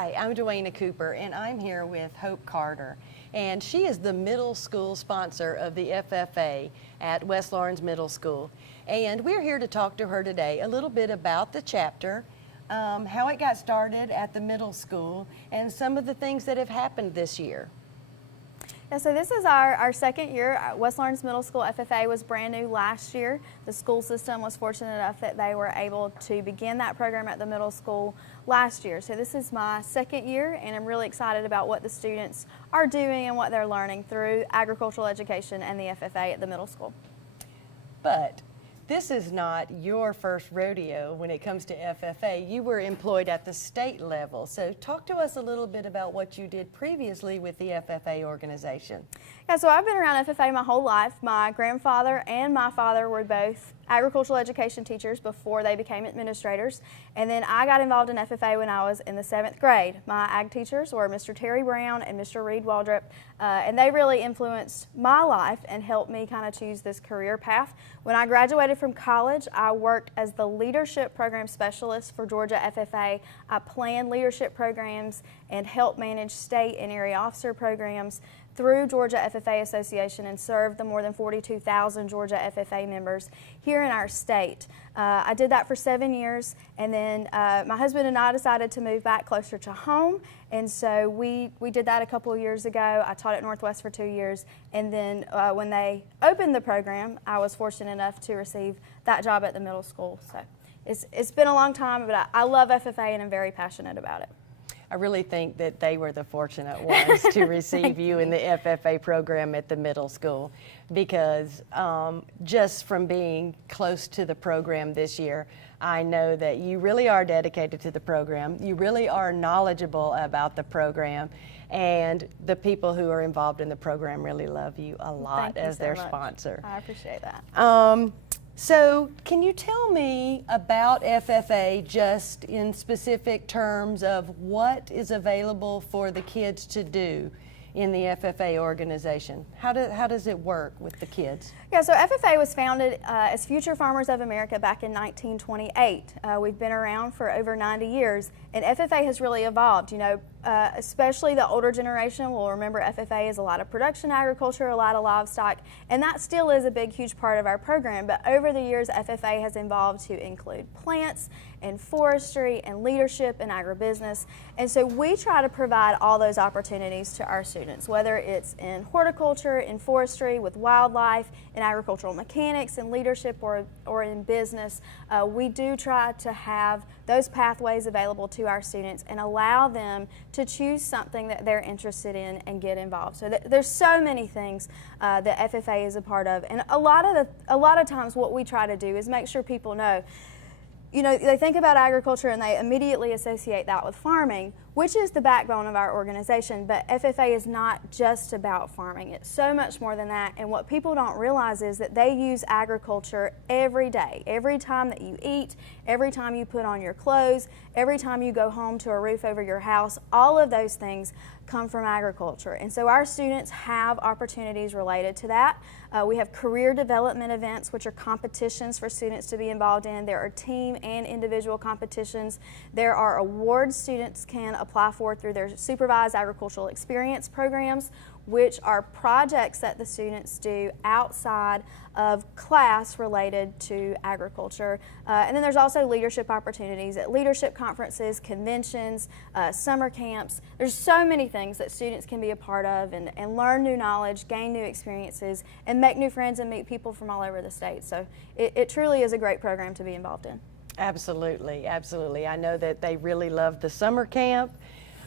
Hi, I'm Dwayna Cooper, and I'm here with Hope Carter. And she is the middle school sponsor of the FFA at West Laurens Middle School. And we're here to talk to her today a little bit about the chapter, how it got started at the middle school, and some of the things that have happened this year. Yeah, so this is our second year. West Laurens Middle School FFA was brand new last year. The school system was fortunate enough that they were able to begin that program at the middle school last year. So this is my second year, and I'm really excited about what the students are doing and what they're learning through agricultural education and the FFA at the middle school. But this is not your first rodeo when it comes to FFA. You were employed at the state level. So talk to us a little bit about what you did previously with the FFA organization. Yeah, so I've been around FFA my whole life. My grandfather and my father were both agricultural education teachers before they became administrators. And then I got involved in FFA when I was in the 7th grade. My ag teachers were Mr. Terry Brown and Mr. Reed Waldrop, and they really influenced my life and helped me kind of choose this career path. When I graduated from college, I worked as the leadership program specialist for Georgia FFA. I planned leadership programs and helped manage state and area officer programs through Georgia FFA Association and served the more than 42,000 Georgia FFA members here in our state. I did that for 7 years, and then my husband and I decided to move back closer to home, and so we did that a couple of years ago. I taught at Northwest for 2 years, and then when they opened the program, I was fortunate enough to receive that job at the middle school. So it's been a long time, but I love FFA and I'm very passionate about it. I really think that they were the fortunate ones to receive you in the FFA program at the middle school, because just from being close to the program this year, I know that you really are dedicated to the program. You really are knowledgeable about the program, and the people who are involved in the program really love you a lot as their sponsor. I appreciate that. So can you tell me about FFA just in specific terms of what is available for the kids to do in the FFA organization? How does it work with the kids? Yeah, so FFA was founded as Future Farmers of America back in 1928. We've been around for over 90 years, and FFA has really evolved. You know, especially the older generation will remember FFA is a lot of production agriculture, a lot of livestock, and that still is a big, huge part of our program. But over the years, FFA has evolved to include plants and forestry and leadership and agribusiness. And so we try to provide all those opportunities to our students, whether it's in horticulture, in forestry, with wildlife, in agricultural mechanics, in leadership, or in business. We do try to have those pathways available to our students and allow them to choose something that they're interested in and get involved. So there's so many things that FFA is a part of, and a lot of times what we try to do is make sure people know, you know, they think about agriculture and they immediately associate that with farming, which is the backbone of our organization, but FFA is not just about farming. It's so much more than that, and what people don't realize is that they use agriculture every day. Every time that you eat, every time you put on your clothes, every time you go home to a roof over your house, all of those things come from agriculture. And so our students have opportunities related to that. We have career development events, which are competitions for students to be involved in. There are team and individual competitions. There are awards students can apply for through their supervised agricultural experience programs, which are projects that the students do outside of class related to agriculture. And then there's also leadership opportunities at leadership conferences, conventions, summer camps. There's so many things that students can be a part of and learn new knowledge, gain new experiences, and make new friends and meet people from all over the state. So it truly is a great program to be involved in. Absolutely, absolutely. I know that they really love the summer camp,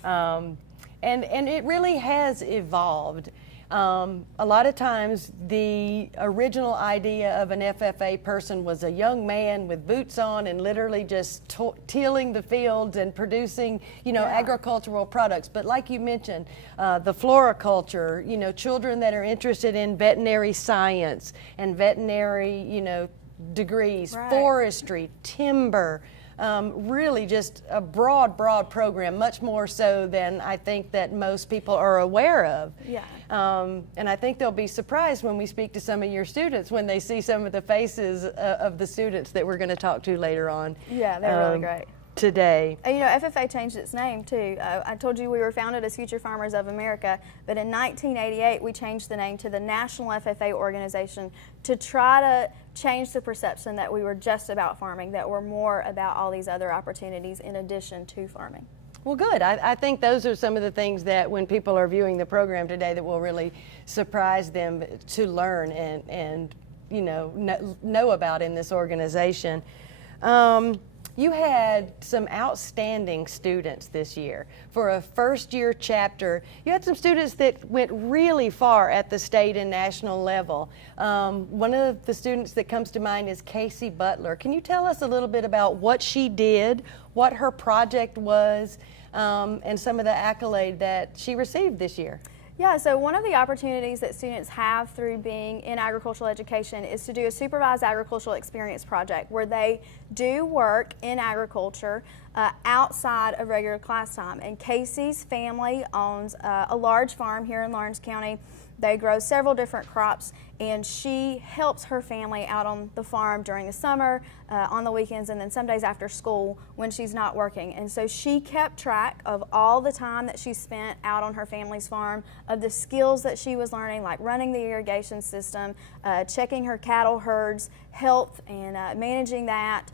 and it really has evolved. A lot of times the original idea of an FFA person was a young man with boots on and literally just tilling the fields and producing, you know, agricultural products. But like you mentioned, the floriculture, you know, children that are interested in veterinary science and veterinary, you know, degrees, forestry, timber, really just a broad program, much more so than I think that most people are aware of. Yeah. And I think they'll be surprised when we speak to some of your students when they see some of the faces of the students that we're going to talk to later on. Yeah, they're really great. today. You know, FFA changed its name too. I told you we were founded as Future Farmers of America, but in 1988 we changed the name to the National FFA Organization to try to change the perception that we were just about farming, that we're more about all these other opportunities in addition to farming. Well, good. I think those are some of the things that when people are viewing the program today that will really surprise them to learn and you know about in this organization. You had some outstanding students this year. For a first-year chapter, you had some students that went really far at the state and national level. One of the students that comes to mind is Casey Butler. Can you tell us a little bit about what she did, what her project was, and some of the accolade that she received this year? Yeah, so one of the opportunities that students have through being in agricultural education is to do a supervised agricultural experience project where they do work in agriculture outside of regular class time. And Casey's family owns a large farm here in Laurens County. They grow several different crops, and she helps her family out on the farm during the summer, on the weekends, and then some days after school when she's not working. And so she kept track of all the time that she spent out on her family's farm, of the skills that she was learning, like running the irrigation system, checking her cattle herds, health, and managing that.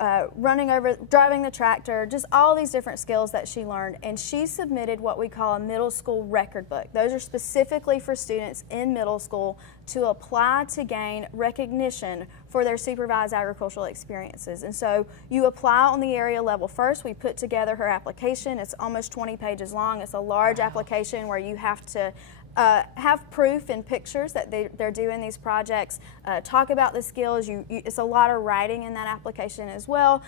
Driving the tractor, just all these different skills that she learned. And she submitted what we call a middle school record book. Those are specifically for students in middle school to apply to gain recognition for their supervised agricultural experiences. And so you apply on the area level first. We put together her application. It's almost 20 pages long. It's a large application where you have to have proof and pictures that they're doing these projects, talk about the skills. It's a lot of writing in that application as well.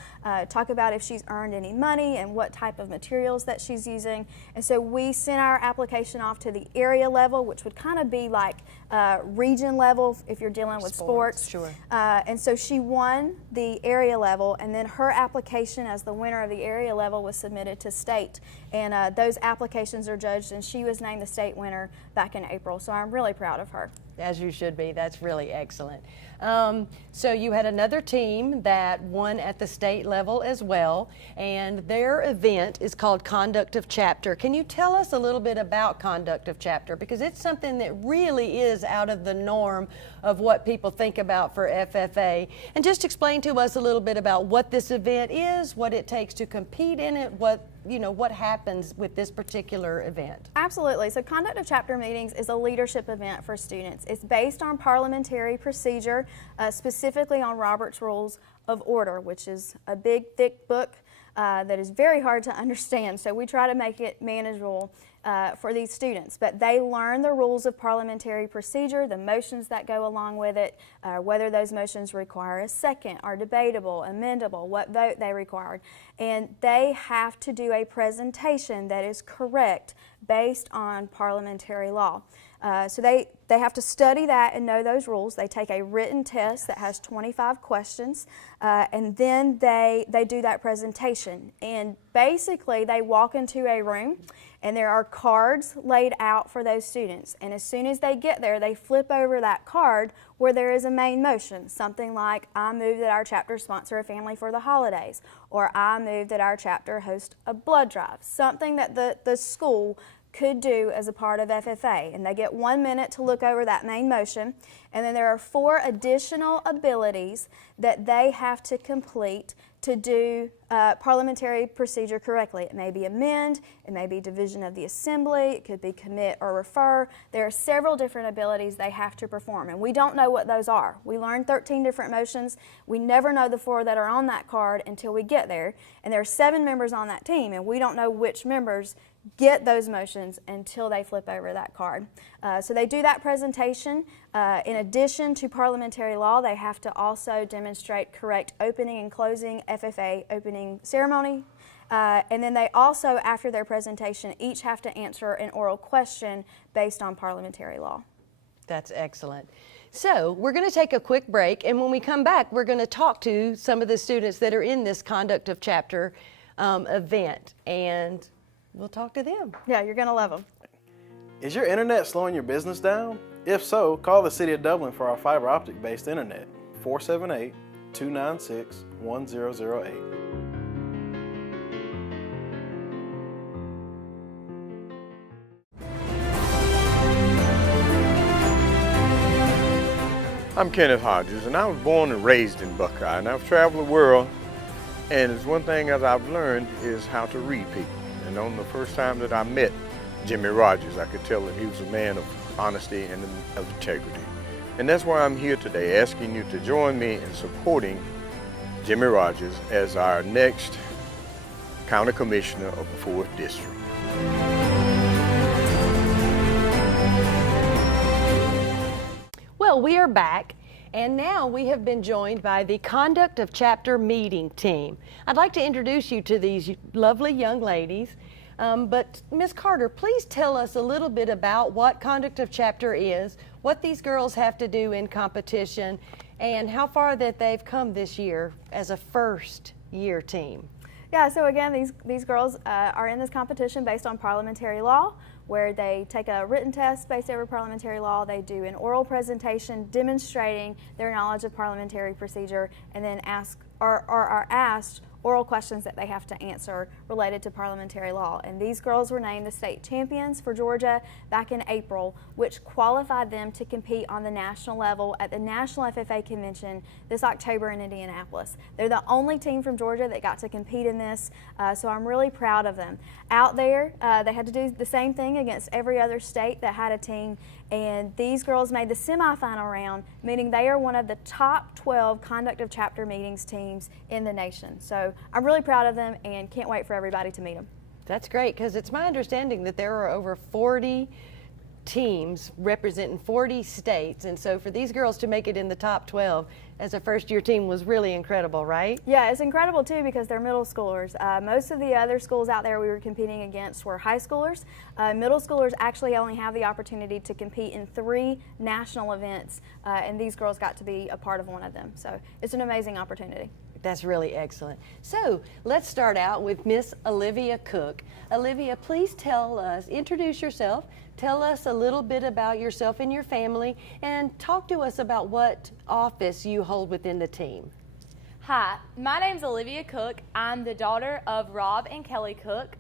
Talk about if she's earned any money and what type of materials that she's using. And so we sent our application off to the area level, which would kind of be like region level if you're dealing with sports. Sure. And so she won the area level, and then her application as the winner of the area level was submitted to state. And those applications are judged, and she was named the state winner back in April. So I'm really proud of her. As you should be. That's really excellent. So you had another team that won at the state level as well, and their event is called Conduct of Chapter. Can you tell us a little bit about Conduct of Chapter? Because it's something that really is out of the norm of what people think about for FFA. And just explain to us a little bit about what this event is, what it takes to compete in it, what happens with this particular event. Absolutely. So Conduct of Chapter meetings is a leadership event for students. It's based on parliamentary procedure, specifically on Robert's Rules of Order, which is a big, thick book that is very hard to understand. So we try to make it manageable for these students. But they learn the rules of parliamentary procedure, the motions that go along with it, whether those motions require a second, are debatable, amendable, what vote they required. And they have to do a presentation that is correct based on parliamentary law. So they have to study that and know those rules. They take a written test that has 25 questions, and then they do that presentation. And basically, they walk into a room, and there are cards laid out for those students. And as soon as they get there, they flip over that card where there is a main motion, something like, I move that our chapter sponsor a family for the holidays, or I move that our chapter host a blood drive, something that the school could do as a part of FFA. And they get 1 minute to look over that main motion. And then there are 4 additional abilities that they have to complete to do parliamentary procedure correctly. It may be amend, it may be division of the assembly, it could be commit or refer. There are several different abilities they have to perform, and we don't know what those are. We learned 13 different motions. We never know the 4 that are on that card until we get there. And there are 7 members on that team, and we don't know which members get those motions until they flip over that card. So they do that presentation. In addition to parliamentary law, they have to also demonstrate correct opening and closing FFA opening ceremony. And then they also, after their presentation, each have to answer an oral question based on parliamentary law. That's excellent. So we're going to take a quick break, and when we come back, we're going to talk to some of the students that are in this Conduct of Chapter event, and we'll talk to them. Yeah, you're going to love them. Is your internet slowing your business down? If so, call the City of Dublin for our fiber optic based internet, 478-296-1008. I'm Kenneth Hodges, and I was born and raised in Buckeye, and I've traveled the world, and it's one thing that I've learned is how to read people. And on the first time that I met Jimmy Rogers, I could tell that he was a man of honesty and of integrity. And that's why I'm here today, asking you to join me in supporting Jimmy Rogers as our next County Commissioner of the 4th District. Well, we are back, and now we have been joined by the Conduct of Chapter meeting team. I'd like to introduce you to these lovely young ladies, but Ms. Carter, please tell us a little bit about what Conduct of Chapter is, what these girls have to do in competition, and how far that they've come this year as a first-year team. Yeah, so again, these girls are in this competition based on parliamentary law, where they take a written test based over parliamentary law. They do an oral presentation demonstrating their knowledge of parliamentary procedure, and then are asked oral questions that they have to answer related to parliamentary law. And these girls were named the state champions for Georgia back in April, which qualified them to compete on the national level at the National FFA Convention this October in Indianapolis. They're the only team from Georgia that got to compete in this, so I'm really proud of them. Out there, they had to do the same thing against every other state that had a team, and these girls made the semifinal round, meaning they are one of the top 12 Conduct of Chapter meetings teams in the nation. So I'm really proud of them and can't wait for everybody to meet them. That's great, because it's my understanding that there are over 40 teams representing 40 states, and so for these girls to make it in the top 12 as a first-year team was really incredible, right? Yeah, it's incredible too because they're middle schoolers. Most of the other schools out there we were competing against were high schoolers. Middle schoolers actually only have the opportunity to compete in 3 national events, and these girls got to be a part of one of them. So it's an amazing opportunity. That's really excellent. So let's start out with Miss Olivia Cook. Olivia, please introduce yourself, tell us a little bit about yourself and your family, and talk to us about what office you hold within the team. Hi, my name's Olivia Cook. I'm the daughter of Rob and Kelly Cook.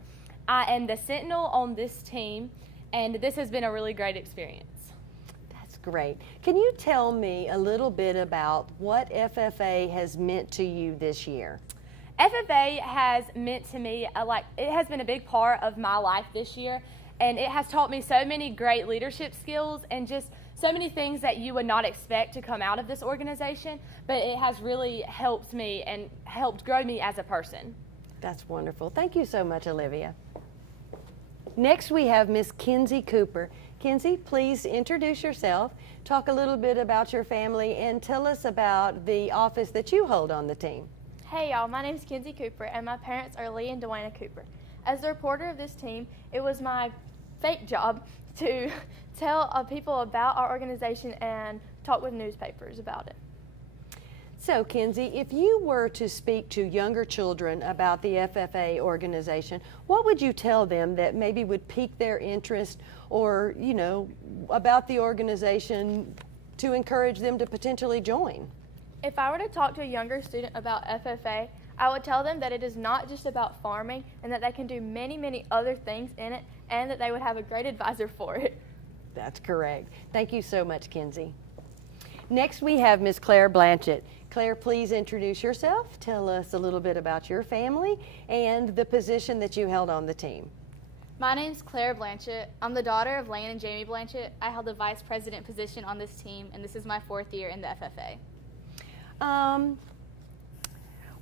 I am the sentinel on this team, and this has been a really great experience. That's great. Can you tell me a little bit about what FFA has meant to you this year? FFA has meant to me, it has been a big part of my life this year, and it has taught me so many great leadership skills and just so many things that you would not expect to come out of this organization, but it has really helped me and helped grow me as a person. That's wonderful. Thank you so much, Olivia. Next we have Miss Kinsey Cooper. Kinsey, please introduce yourself, talk a little bit about your family, and tell us about the office that you hold on the team. Hey y'all, my name is Kinsey Cooper and my parents are Lee and Dwayna Cooper. As the reporter of this team, it was my fake job to tell people about our organization and talk with newspapers about it. So, Kinsey, if you were to speak to younger children about the FFA organization, what would you tell them that maybe would pique their interest or, about the organization to encourage them to potentially join? If I were to talk to a younger student about FFA, I would tell them that it is not just about farming and that they can do many, many other things in it and that they would have a great advisor for it. That's correct. Thank you so much, Kinsey. Next, we have Miss Claire Blanchett. Claire, please introduce yourself. Tell us a little bit about your family and the position that you held on the team. My name's Claire Blanchett. I'm the daughter of Lane and Jamie Blanchett. I held the vice president position on this team, and this is my 4th year in the FFA.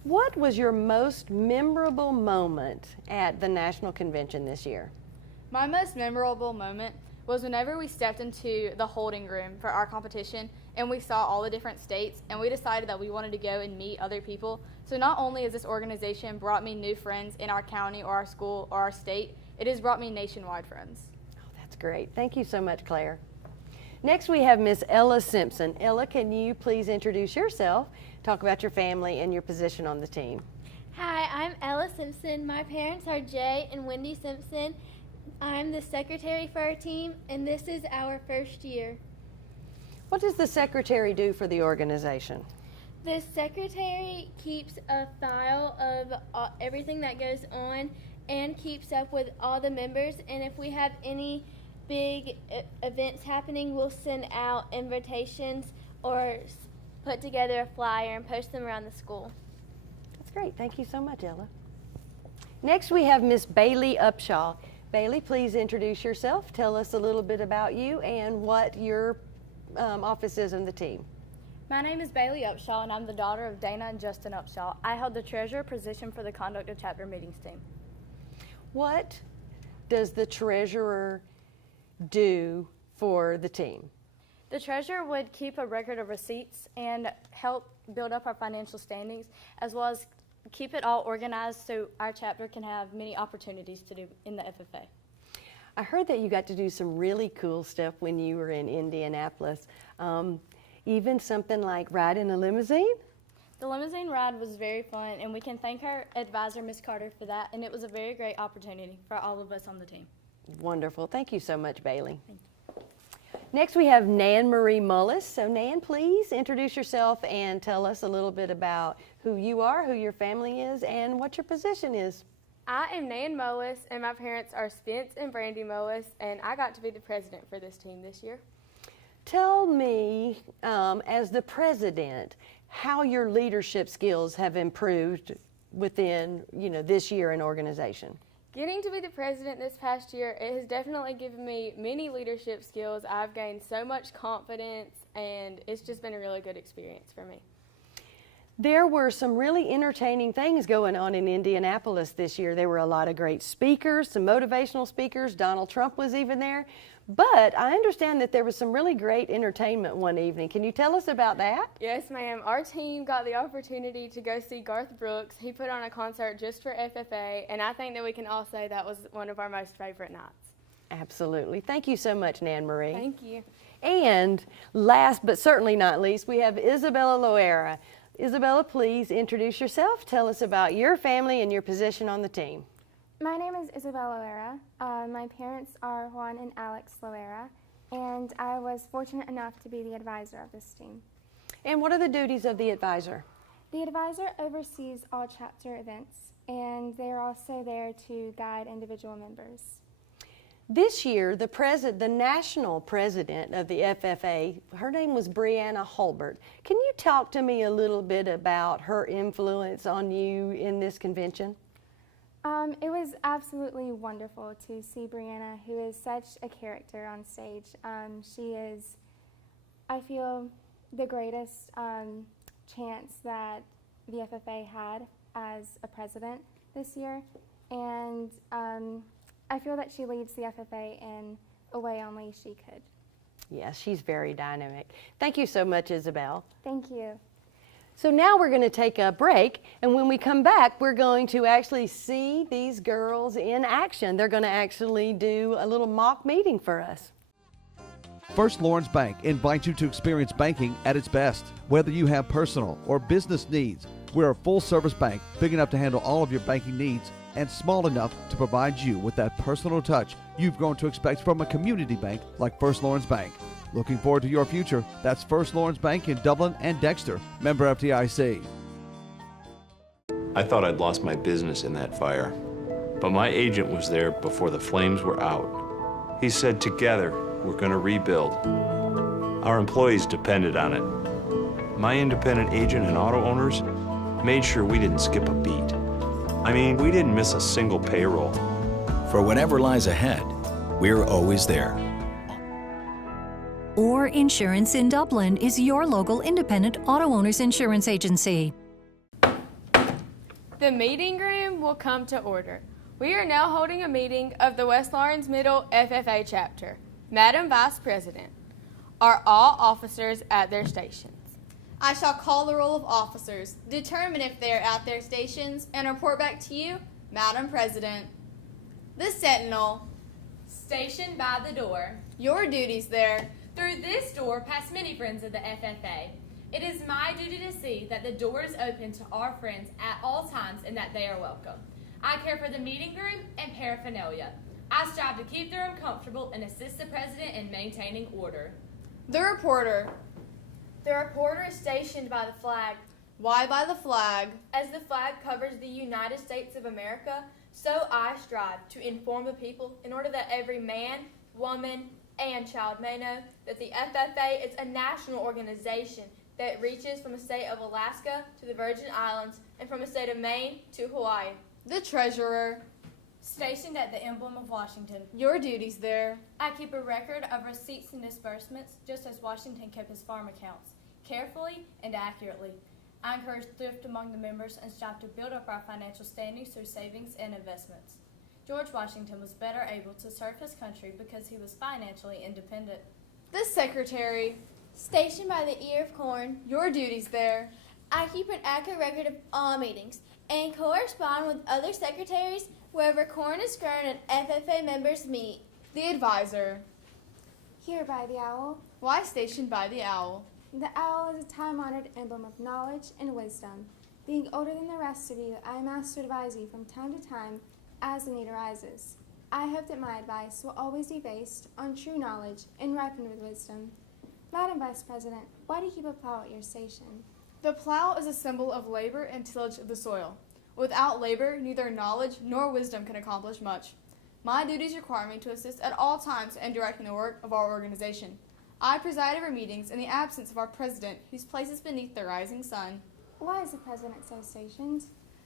What was your most memorable moment at the National Convention this year? My most memorable moment was whenever we stepped into the holding room for our competition and we saw all the different states and we decided that we wanted to go and meet other people. So not only has this organization brought me new friends in our county or our school or our state, it has brought me nationwide friends. Oh, that's great. Thank you so much, Claire. Next we have Miss Ella Simpson. Ella, can you please introduce yourself, talk about your family and your position on the team? Hi, I'm Ella Simpson. My parents are Jay and Wendy Simpson. I'm the secretary for our team, and this is our first year. What does the secretary do for the organization? The secretary keeps a file of everything that goes on and keeps up with all the members, and if we have any big events happening, we'll send out invitations or put together a flyer and post them around the school. That's great. Thank you so much, Ella. Next, we have Miss Bailey Upshaw. Bailey, please introduce yourself. Tell us a little bit about you and what your office is in the team. My name is Bailey Upshaw, and I'm the daughter of Dana and Justin Upshaw. I held the treasurer position for the Conduct of Chapter Meetings team. What does the treasurer do for the team? The treasurer would keep a record of receipts and help build up our financial standings, as well as keep it all organized so our chapter can have many opportunities to do in the FFA. I heard that you got to do some really cool stuff when you were in Indianapolis. Even something like ride in a limousine? The limousine ride was very fun, and we can thank our advisor, Ms. Carter, for that, and it was a very great opportunity for all of us on the team. Wonderful. Thank you so much, Bailey. Thank you. Next, we have Nan Marie Mullis. So, Nan, please introduce yourself and tell us a little bit about who you are, who your family is, and what your position is. I am Nan Mullis, and my parents are Spence and Brandy Mullis, and I got to be the president for this team this year. Tell me, as the president, how your leadership skills have improved within, this year in organization. Getting to be the president this past year, it has definitely given me many leadership skills. I've gained so much confidence, and it's just been a really good experience for me. There were some really entertaining things going on in Indianapolis this year. There were a lot of great speakers, some motivational speakers. Donald Trump was even there. But I understand that there was some really great entertainment one evening. Can you tell us about that? Yes, ma'am. Our team got the opportunity to go see Garth Brooks. He put on a concert just for FFA, and I think that we can all say that was one of our most favorite nights. Absolutely. Thank you so much, Nan Marie. Thank you. And last but certainly not least, we have Isabella Loera. Isabella, please introduce yourself. Tell us about your family and your position on the team. My name is Isabella Loera. My parents are Juan and Alex Loera, and I was fortunate enough to be the advisor of this team. And what are the duties of the advisor? The advisor oversees all chapter events, and they are also there to guide individual members. This year, the national president of the FFA, her name was Brianna Hulbert. Can you talk to me a little bit about her influence on you in this convention? It was absolutely wonderful to see Brianna, who is such a character on stage. She is, I feel, the greatest chance that the FFA had as a president this year, and I feel that she leads the FFA in a way only she could. Yes, she's very dynamic. Thank you so much, Isabel. Thank you. So now we're going to take a break, and when we come back, we're going to actually see these girls in action. They're going to actually do a little mock meeting for us. First Laurens Bank invites you to experience banking at its best. Whether you have personal or business needs, we're a full-service bank big enough to handle all of your banking needs and small enough to provide you with that personal touch you've grown to expect from a community bank like First Laurens Bank. Looking forward to your future. That's First Laurens Bank in Dublin and Dexter. Member FDIC. I thought I'd lost my business in that fire, but my agent was there before the flames were out. He said, together, we're going to rebuild. Our employees depended on it. My independent agent and auto owners made sure we didn't skip a beat. I mean, we didn't miss a single payroll. For whatever lies ahead, we're always there. Orr Insurance in Dublin is your local independent auto owners insurance agency. The meeting room will come to order. We are now holding a meeting of the West Laurens Middle FFA chapter. Madam Vice President, are all officers at their stations? I shall call the roll of officers, determine if they are at their stations, and report back to you, Madam President. The Sentinel. Stationed by the door. Your duties there. Through this door pass many friends of the FFA. It is my duty to see that the door is open to our friends at all times and that they are welcome. I care for the meeting room and paraphernalia. I strive to keep the room comfortable and assist the president in maintaining order. The reporter. The reporter is stationed by the flag. Why by the flag? As the flag covers the United States of America, so I strive to inform the people in order that every man, woman, and child may know that the FFA is a national organization that reaches from the state of Alaska to the Virgin Islands and from the state of Maine to Hawaii. The treasurer. Stationed at the emblem of Washington. Your duties there. I keep a record of receipts and disbursements, just as Washington kept his farm accounts, carefully and accurately. I encourage thrift among the members and strive to build up our financial standings through savings and investments. George Washington was better able to serve his country because he was financially independent. The secretary. Stationed by the ear of corn. Your duties there. I keep an accurate record of all meetings and correspond with other secretaries wherever corn is grown and FFA members meet. The advisor. Here by the owl. Why stationed by the owl? The owl is a time-honored emblem of knowledge and wisdom. Being older than the rest of you, I am asked to advise you from time to time as the need arises. I hope that my advice will always be based on true knowledge and ripened with wisdom. Madam Vice President, why do you keep a plow at your station? The plow is a symbol of labor and tillage of the soil. Without labor, neither knowledge nor wisdom can accomplish much. My duties require me to assist at all times in directing the work of our organization. I preside over meetings in the absence of our president, whose place is beneath the rising sun. Why is the president so stationed?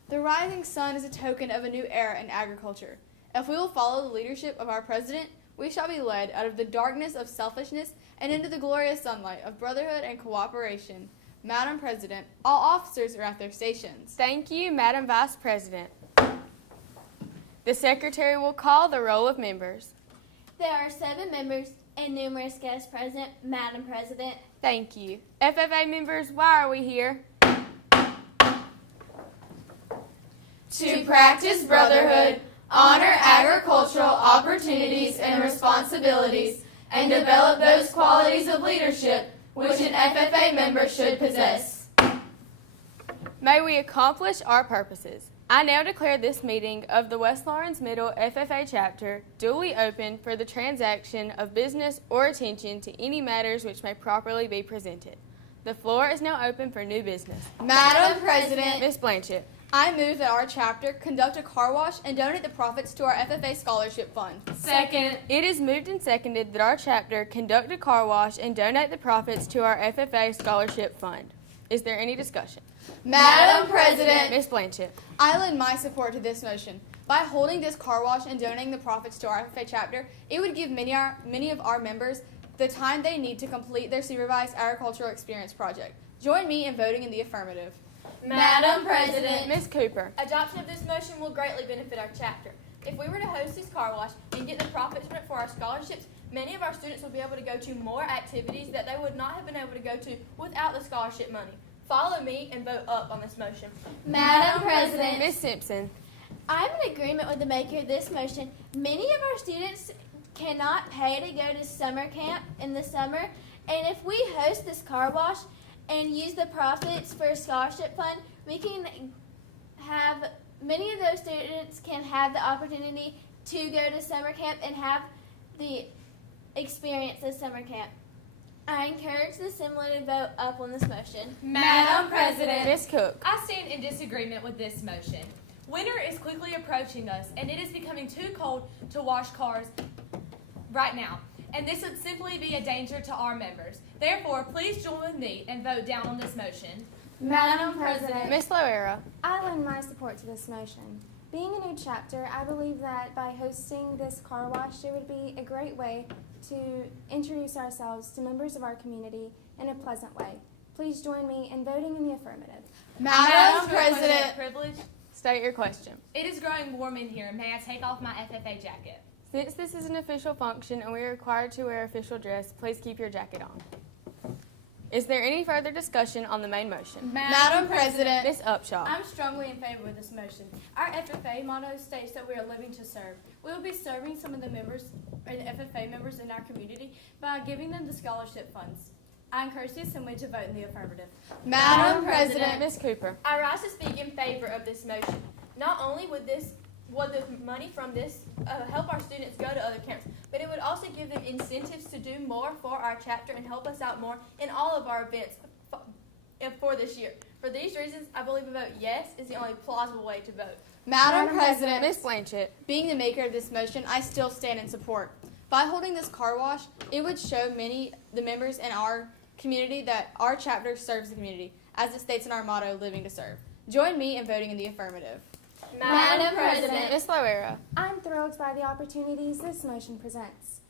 The rising sun is a token of a new era in agriculture. If we will follow the leadership of our president, we shall be led out of the darkness of selfishness and into the glorious sunlight of brotherhood and cooperation. Madam President, all officers are at their stations. Thank you, Madam Vice President. The Secretary will call the roll of members. There are 7 members and numerous guests present, Madam President. Thank you. FFA members, why are we here? To practice brotherhood, honor agricultural opportunities and responsibilities, and develop those qualities of leadership which an FFA member should possess. May we accomplish our purposes. I now declare this meeting of the West Laurens Middle FFA chapter duly open for the transaction of business or attention to any matters which may properly be presented. The floor is now open for new business. Madam President, Ms. Blanchett. I move that our chapter conduct a car wash and donate the profits to our FFA Scholarship Fund. Second. It is moved and seconded that our chapter conduct a car wash and donate the profits to our FFA Scholarship Fund. Is there any discussion? Madam President, Ms. Blanchett. I lend my support to this motion. By holding this car wash and donating the profits to our FFA chapter, it would give many of our members the time they need to complete their supervised agricultural experience project. Join me in voting in the affirmative. Madam President, Ms. Cooper. adoption of this motion will greatly benefit our chapter. If we were to host this car wash and get the profits from it for our scholarships, many of our students will be able to go to more activities that they would not have been able to go to without the scholarship money. Follow me and vote up on this motion. Madam President, Ms. Simpson. I'm in agreement with the maker of this motion. Many of our students cannot pay to go to summer camp in the summer, and if we host this car wash and use the profits for a scholarship fund, we can have, many of those students can have the opportunity to go to summer camp and have the experience of summer camp. I encourage the Assembly to vote up on this motion. Madam President, Ms. Cook. I stand in disagreement with this motion. Winter is quickly approaching us, and it is becoming too cold to wash cars right now. And this would simply be a danger to our members. Therefore, please join with me and vote down on this motion. Madam President, Ms. Loera. I lend my support to this motion. Being a new chapter, I believe that by hosting this car wash, it would be a great way to introduce ourselves to members of our community in a pleasant way. Please join me in voting in the affirmative. Madam President, Privilege. State your question. It is growing warm in here. May I take off my FFA jacket? Since this is an official function and we are required to wear official dress, please keep your jacket on. Is there any further discussion on the main motion? Madam President, Ms. Upshaw. I'm strongly in favor of this motion. Our FFA motto states that we are living to serve. We will be serving some of the members and FFA members in our community by giving them the scholarship funds. I encourage the Assembly to vote in the affirmative. Madam President, Ms. Cooper. I rise to speak in favor of this motion. Not only would the money from this help our students go to other camps, but it would also give them incentives to do more for our chapter and help us out more in all of our events for this year. For these reasons, I believe a vote yes is the only plausible way to vote. Madam President, Ms. Blanchett. being the maker of this motion, I still stand in support. By holding this car wash, it would show the members in our community that our chapter serves the community, as it states in our motto, living to serve. Join me in voting in the affirmative. Madam President. Ms. Loera. I'm thrilled by the opportunities this motion presents.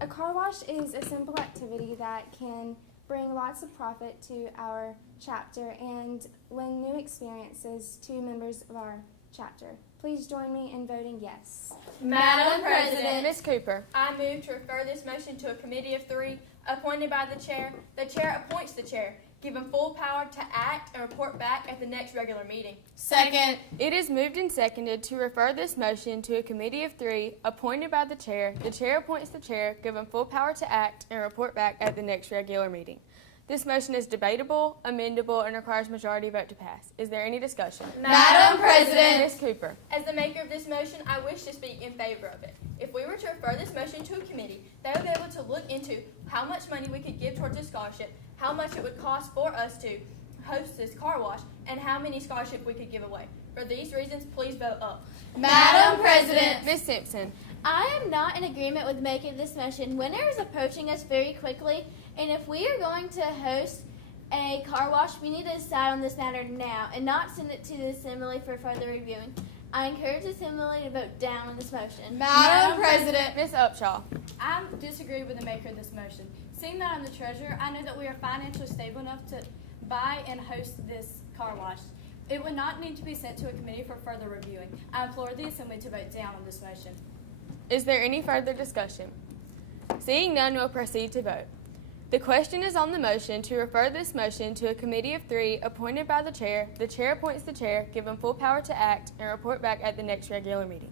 A car wash is a simple activity that can bring lots of profit to our chapter and lend new experiences to members of our chapter. Please join me in voting yes. Madam President. Ms. Cooper. I move to refer this motion to a committee of 3, appointed by the chair. The chair appoints the chair, given full power to act and report back at the next regular meeting. Second. It is moved and seconded to refer this motion to a committee of 3, appointed by the chair. The chair appoints the chair, given full power to act and report back at the next regular meeting. This motion is debatable, amendable, and requires majority vote to pass. Is there any discussion? Madam President. Ms. Cooper. As the maker of this motion, I wish to speak in favor of it. If we were to refer this motion to a committee, they would be able to look into how much money we could give towards a scholarship, how much it would cost for us to host this car wash, and how many scholarships we could give away. For these reasons, please vote up. Madam President. Ms. Simpson. I am not in agreement with making this motion. Winter is approaching us very quickly, and if we are going to host a car wash, we need to decide on this matter now and not send it to the Assembly for further reviewing. I encourage the Assembly to vote down on this motion. Madam President. Ms. Upshaw. I disagree with the maker of this motion. Seeing that I'm the treasurer, I know that we are financially stable enough to buy and host this car wash. It would not need to be sent to a committee for further reviewing. I implore the Assembly to vote down on this motion. Is there any further discussion? Seeing none, we'll proceed to vote. The question is on the motion to refer this motion to a committee of 3 appointed by the chair. The chair appoints the chair, given full power to act, and report back at the next regular meeting.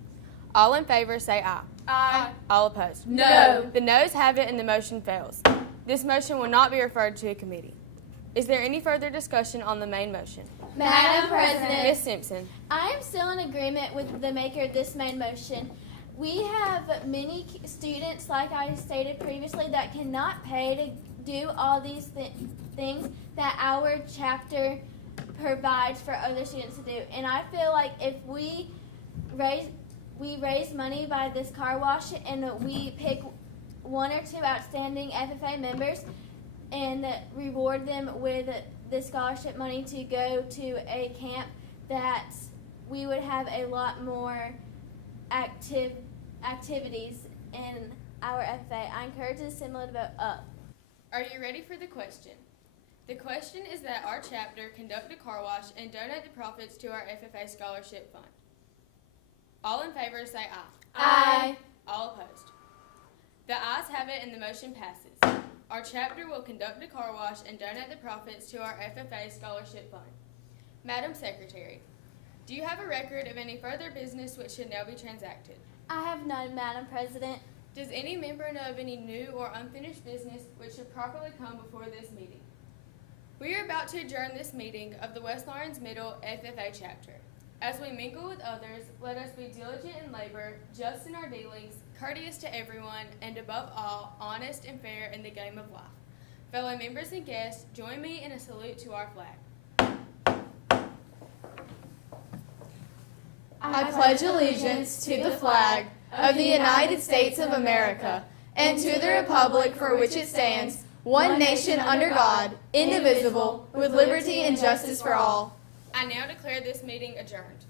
All in favor say aye. Aye. All opposed? No. The noes have it and the motion fails. This motion will not be referred to a committee. Is there any further discussion on the main motion? Madam President. Ms. Simpson. I am still in agreement with the maker of this main motion. We have many students, like I stated previously, that cannot pay to do all these things that our chapter provides for other students to do. And I feel like if we raise money by this car wash and we pick 1 or 2 outstanding FFA members and reward them with the scholarship money to go to a camp, that we would have a lot more activities in our FFA. I encourage the Assembly to vote up. Are you ready for the question? The question is that our chapter conduct a car wash and donate the profits to our FFA scholarship fund. All in favor say aye. Aye. All opposed? The ayes have it and the motion passes. Our chapter will conduct a car wash and donate the profits to our FFA scholarship fund. Madam Secretary, do you have a record of any further business which should now be transacted? I have none, Madam President. Does any member know of any new or unfinished business which should properly come before this meeting? We are about to adjourn this meeting of the West Laurens Middle FFA chapter. As we mingle with others, let us be diligent in labor, just in our dealings, courteous to everyone, and above all, honest and fair in the game of life. Fellow members and guests, join me in a salute to our flag. I pledge allegiance to the flag of the United States of America and to the republic for which it stands, one nation under God, indivisible, with liberty and justice for all. I now declare this meeting adjourned.